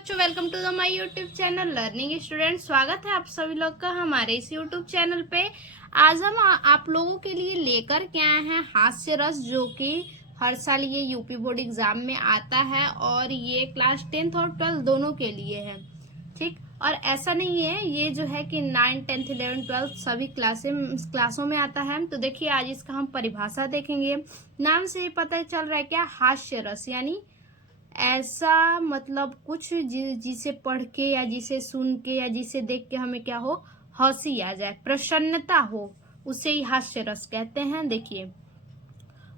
बच्चों, welcome to the my YouTube channel learning student. स्वागत है आप सभी लोग का हमारे इस यूट्यूब चैनल पे। आज हम आप लोगों के लिए लेकर के आए हैं हास्य रस, जो कि हर साल ये यूपी बोर्ड एग्जाम में आता है और ये क्लास 10th और 12th दोनों के लिए है। ठीक, और ऐसा नहीं है ये जो है कि 9, 10th, 11th, 12th सभी क्लासों में आता है। तो देखिए आज इसका हम परिभाषा देखेंगे। नाम से ही पता चल रहा है क्या, हास्य रस यानी ऐसा मतलब कुछ जिसे पढ़ के या जिसे सुन के या जिसे देख के हमें क्या हो, हंसी आ जाए, प्रसन्नता हो, उसे ही हास्य रस कहते हैं। देखिए,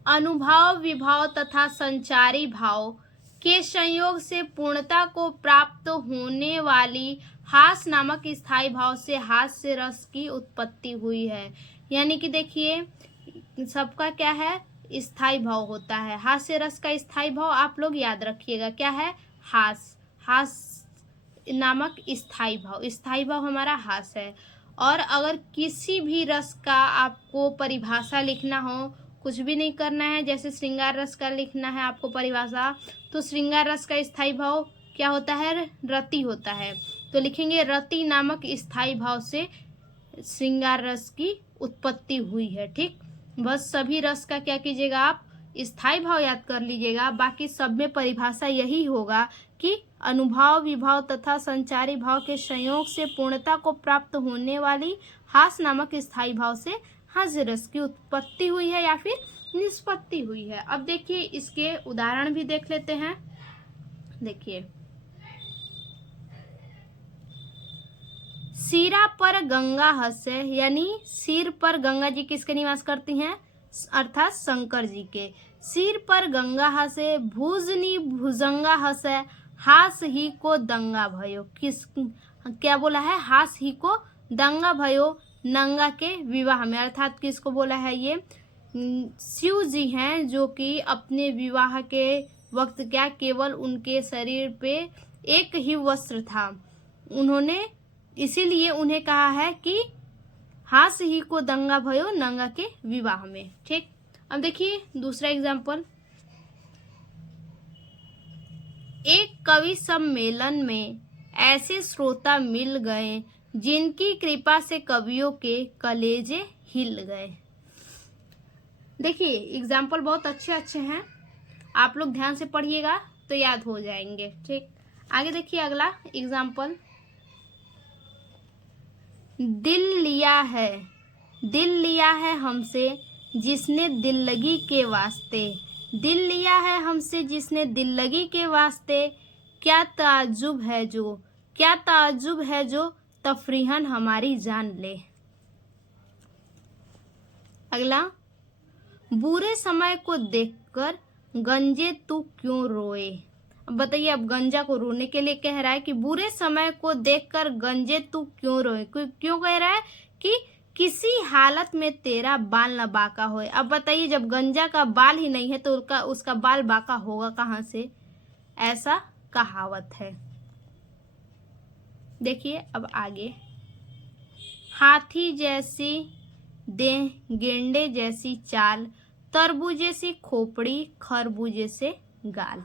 अनुभव, विभाव तथा संचारी भाव के संयोग से पूर्णता को प्राप्त होने वाली हास्य नामक स्थायी भाव से हास्य रस की उत्पत्ति हुई है। यानी कि देखिए, सबका क्या है, स्थायी भाव होता है। हास्य रस का स्थायी भाव आप लोग याद रखिएगा, क्या है, हास्य नामक स्थायी भाव। स्थायी भाव हमारा हास्य है। और अगर किसी भी रस का आपको परिभाषा लिखना हो, कुछ भी नहीं करना है, जैसे श्रृंगार रस का लिखना है आपको परिभाषा, तो श्रृंगार रस का स्थायी भाव क्या होता है, रति होता है। तो लिखेंगे रति नामक स्थायी भाव से श्रृंगार रस की उत्पत्ति हुई है। ठीक, बस सभी रस का क्या कीजिएगा, आप स्थायी भाव याद कर लीजिएगा। बाकी सब में परिभाषा यही होगा कि अनुभव, विभाव तथा संचारी भाव के संयोग से पूर्णता को प्राप्त होने वाली हास्य नामक स्थायी भाव से हास्य रस की उत्पत्ति हुई है या फिर निष्पत्ति हुई है। अब देखिए इसके उदाहरण भी देख लेते हैं। देखिए, सिरा पर गंगा हंसे, यानी सिर पर गंगा जी किसके निवास करती हैं, अर्थात शंकर जी के। सिर पर गंगा हंसे, भुजनी भुजंगा हंसे, हास ही को दंगा भयो। किस क्या बोला है, हास ही को दंगा भयो नंगा के विवाह में। अर्थात किसको बोला है, ये शिव जी हैं, जो कि अपने विवाह के वक्त क्या केवल उनके शरीर पे एक ही वस्त्र था, उन्होंने इसीलिए उन्हें कहा है कि हास ही को दंगा भयो नंगा के विवाह में। ठीक, अब देखिए दूसरा एग्जाम्पल। एक कवि सम्मेलन में ऐसे श्रोता मिल गए जिनकी कृपा से कवियों के कलेजे हिल गए। देखिए एग्जाम्पल बहुत अच्छे अच्छे हैं, आप लोग ध्यान से पढ़िएगा तो याद हो जाएंगे। ठीक, आगे देखिए अगला एग्जाम्पल। दिल लिया है हमसे जिसने दिल लगी के वास्ते। दिल लिया है हमसे जिसने दिल लगी के वास्ते, क्या ताज्जुब है जो तफरीहन हमारी जान ले। अगला, बुरे समय को देखकर गंजे तू क्यों रोए। अब बताइए, अब गंजा को रोने के लिए कह रहा है कि बुरे समय को देखकर गंजे तू क्यों रोए। क्यों कह रहा है कि किसी हालत में तेरा बाल न बाका होए। अब बताइए, जब गंजा का बाल ही नहीं है तो उसका बाल बाका होगा कहाँ से, ऐसा कहावत है। देखिए अब आगे। हाथी जैसी देह, गेंडे जैसी चाल, तरबूजे सी खोपड़ी, खरबूजे से गाल।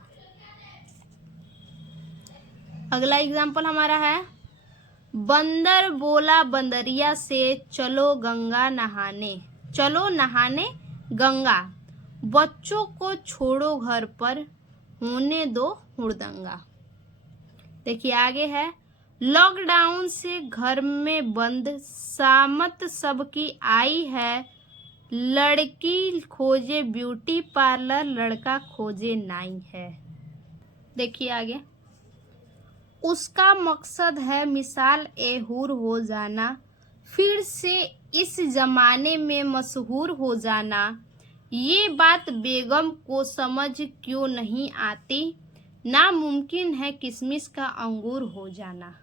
अगला एग्जाम्पल हमारा है, बंदर बोला बंदरिया से, चलो नहाने गंगा, बच्चों को छोड़ो घर पर, होने दो हुड़दंगा। देखिए आगे है, लॉकडाउन से घर में बंद, सामत सबकी आई है, लड़की खोजे ब्यूटी पार्लर, लड़का खोजे नाई है। देखिए आगे, उसका मकसद है मिसाल एहूर हो जाना, फिर से इस जमाने में मशहूर हो जाना, ये बात बेगम को समझ क्यों नहीं आती, नामुमकिन है किसमिस का अंगूर हो जाना।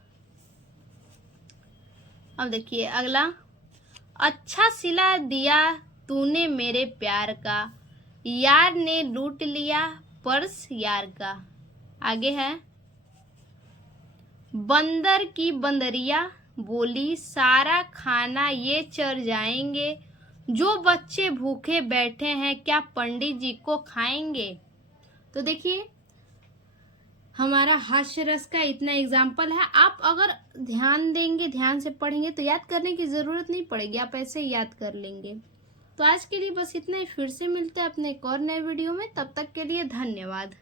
अब देखिए अगला, अच्छा सिला दिया तूने मेरे प्यार का, यार ने लूट लिया पर्स यार का। आगे है, बंदर की बंदरिया बोली, सारा खाना ये चर जाएंगे, जो बच्चे भूखे बैठे हैं क्या पंडित जी को खाएंगे। तो देखिए हमारा हास्य रस का इतना एग्जाम्पल है। आप अगर ध्यान देंगे, ध्यान से पढ़ेंगे तो याद करने की ज़रूरत नहीं पड़ेगी, आप ऐसे ही याद कर लेंगे। तो आज के लिए बस इतना ही। फिर से मिलते हैं अपने एक और नए वीडियो में, तब तक के लिए धन्यवाद।